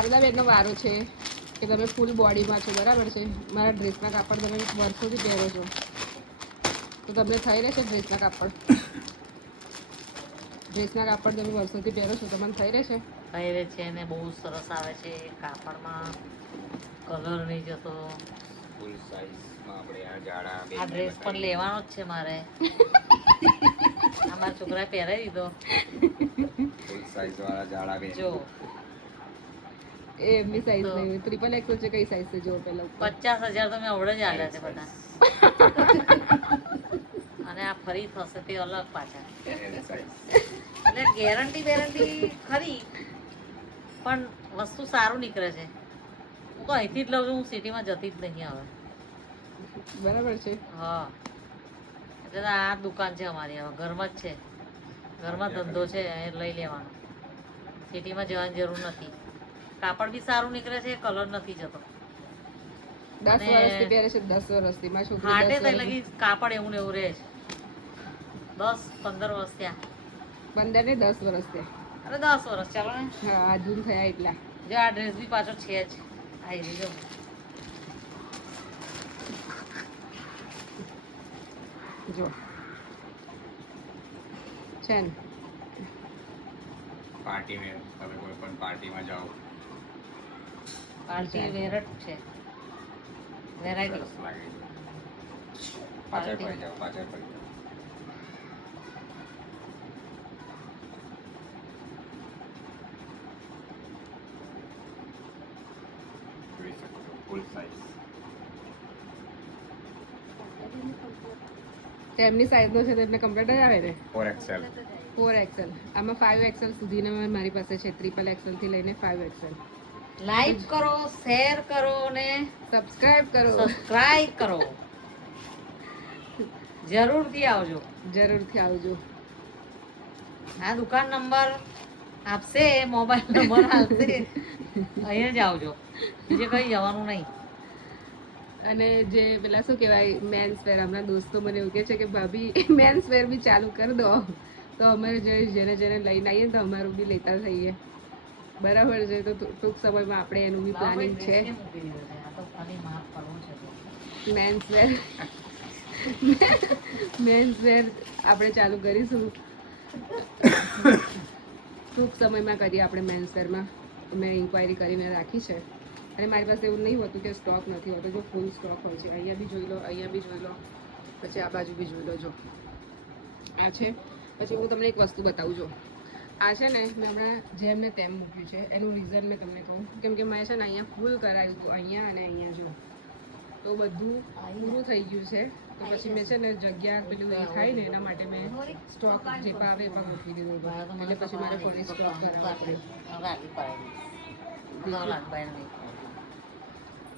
શારદાબેનનો વારો છે કે તમે ફૂલ બોડીમાં છો, બરાબર છે. મારા ડ્રેસના કાપડ તમે વર્ષોથી પહેરો છો, તો તમને થઈ રહેશે ડ્રેસના કાપડ તમે વર્ષોથી પહેરો છો, તમને થઈ રહેશે. થઈ રહે છે ને બહુ સરસ આવે છે કાપડમાં, કલર નહીં જતો. ફૂલ સાઈઝમાં આપણે આ જાડા આ ડ્રેસ પણ લેવાનો જ છે મારે. અમારા છોકરાએ પહેરાવી દીધો. ફૂલ સાઈઝ વાળા જાડા બેન જો એમની સાઈઝ નહીં, ત્રિપલ એક્સેલ છે. કઈ સાઈઝ છે જો પેલા 50,000 તો મેં આવડે જ આલ્યા છે બધા. અને આ ફરી થશે તે અલગ પાછા. એટલે ગેરંટી ખરી, પણ વસ્તુ સારું નીકળે છે. હું તો અહીંથી જ લઉં છું, હું સિટીમાં જતી જ નહીં હવે. બરાબર છે. હા, એટલે આ દુકાન છે અમારી, હવે ઘરમાં જ છે, ઘરમાં ધંધો છે, એ લઈ લેવાનો. સિટીમાં જવાની જરૂર નથી. કાપડ બી સારું નીકળે છે, કલર નથી જતો. 10 વર્ષથી પહેરે છે, 10 વર્ષથી. મારી છોકરી હાટે થઈ લગી કાપડ એવું ને એવું રહે છે. 10-15 વર્ષ થયા. 15 ને 10 વર્ષ થયા. અરે 10 વર્ષ ચાલો ને. હા, આ જૂન થયા એટલા. જો આ ડ્રેસ બી પાછો છે જ. આવી રહી જો. જો છે ને પાર્ટી વેર, તમે કોઈ પણ પાર્ટીમાં જાઓ પાર્ટી વેર જ છે. વેરાયટી સરસ લાગે છે. પાછળ પડી જાઓ, પાછળ પડી જાઓ. જોઈ શકો છો ફૂલ સાઈઝ. તેમની સાઈઝનો છે, તેમને કમ્પ્લીટ જ આવે ને. 4XL 4XL. આમાં 5XL સુધીના મારી પાસે છે. ટ્રિપલ XL થી લઈને 5XL. લાઈક કરો, શેર કરો ને સબસ્ક્રાઇબ કરો. સબસ્ક્રાઇબ કરો. જરૂરથી આવજો. જરૂરથી આવજો. આ દુકાન નંબર આપશે, મોબાઈલ નંબર આપશે, અહીંયા જ આવજો, બીજે કઈ જવાનું નહીં. અને જે પેલા શું કહેવાય મેન્સ વેર, હમણાં દોસ્તો મને એવું કહે છે કે ભાભી મેન્સ વેર બી ચાલુ કરી દો, તો અમારે જેને જેને લઈને આવીએ ને તો અમારું બી લેતા થઈએ. બરાબર છે. તો ટૂંક સમયમાં આપણે એનું બી પ્લાનિંગ છે. મેન્સ વેર આપણે ચાલુ કરીશું ટૂંક સમયમાં. કરીએ આપણે મેન્સ વેરમાં. મેં ઇન્ક્વાયરી કરીને રાખી છે. અને મારી પાસે એવું નહીં હોતું કે સ્ટોક નથી હોતો, જો ફૂલ સ્ટોક હોય છે. અહીંયા બી જોઈ લો, અહીંયા બી જોઈ લો, પછી આ બાજુ બી જોઈ લો. જો આ છે. પછી હું તમને એક વસ્તુ બતાવું. જો આ છે ને, મેં હમણાં જેમ ને તેમ મૂક્યું છે. એનું રીઝન મેં તમને કહું, કેમ કે મેં છે ને અહીંયા ફૂલ કરાવ્યું હતું, અહીંયા અને અહીંયા જો, તો બધું પૂરું થઈ ગયું છે. તો પછી મેં છે ને જગ્યા પેલું થાય ને એના માટે મેં સ્ટોક જે પાવે એ પણ મૂકી દીધું હતું. એટલે પછી મારે ફરી સ્ટોક કરાવવા પડે.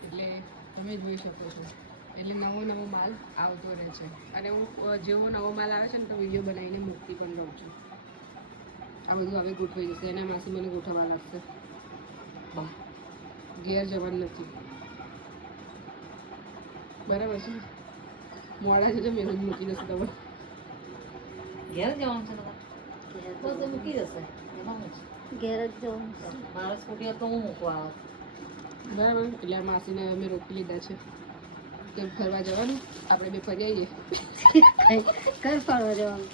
એટલે તમે જોઈ શકો છો. એટલે નવો માલ આવતો રહે છે. અને હું જેવો નવો માલ આવે છે ને તો વિડીયો બનાવીને મૂકતી પણ રહું છું. આ બધું હવે ગોઠવાઈ જશે. એના માસી મને ગોઠવવા લાગશે. ઘેર જવાનું નથી. બરાબર છે. મોડા જજો, મેં મૂકી દશે તમે. ઘેર જવાનું છે તો મૂકી જશે. ઘેર જ જવાનું. મારા સ્કૂટી તો હું મૂકવા આવત. બરાબર. એટલે આ માસીને અમે રોકી લીધા છે કે ફરવા જવાનું, આપણે બે ફરી આવીએ. કઈ ફરવા જવાનું?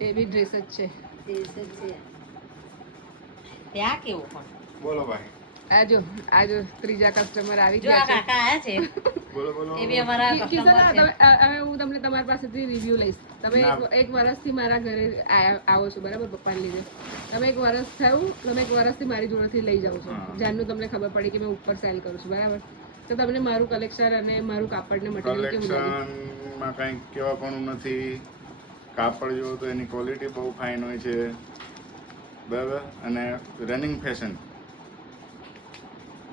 એ બી ડ્રેસ જ છે. ત્યાં કેવું પણ બોલો ભાઈ. આજો ત્રીજા કસ્ટમર આવી જો આ ગયા છે. કાકા આયા છે. બોલો બોલો. એ બી અમારા કિશન, કસ્ટમર છે. હવે હું તમને તમારી પાસેથી રિવ્યુ લઈશ. તમે એક વર્ષથી મારા ઘરે આવો છો, બરાબર, પપ્પાને લીધે. તમે એક વર્ષ થયું, તમે એક વર્ષથી મારી જોડેથી લઈ જાઓ છો. જ્યારનું તમને ખબર પડી કે મેં ઉપર સેલ કરું છું, બરાબર. તો તમને મારું કલેક્શન અને મારું કાપડ ને મટીરિયલ કેવું લાગ્યું? કલેક્શનમાં કંઈ કહેવા પણ નથી. કાપડ જુઓ તો એની ક્વોલિટી બહુ ફાઇન હોય છે, બરાબર. અને રનિંગ ફેશન,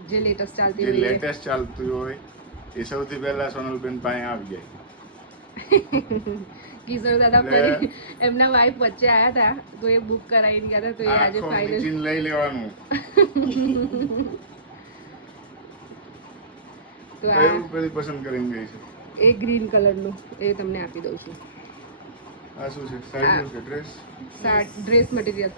જે લેટેસ્ટ ચાલતી જે હોય એ. લેટેસ્ટ ચાલતું હોય એ સૌથી પહેલા સોનલબેન પાસે આવી જાય. કિશોર દાદા ફરી એમના વાઈફ વચ્ચે આયા હતા, તો એ બુક કરાવીને ગયા હતા, તો એ આજે આખો ફાઇનલ વીચીને લઈ લેવાનું. તો કયું પેલી પસંદ કરીને ગઈ છે? એ ગ્રીન કલરનું એ તમને આપી દઉં છું. આ શું છે? સાડી કે ડ્રેસ? Dress material.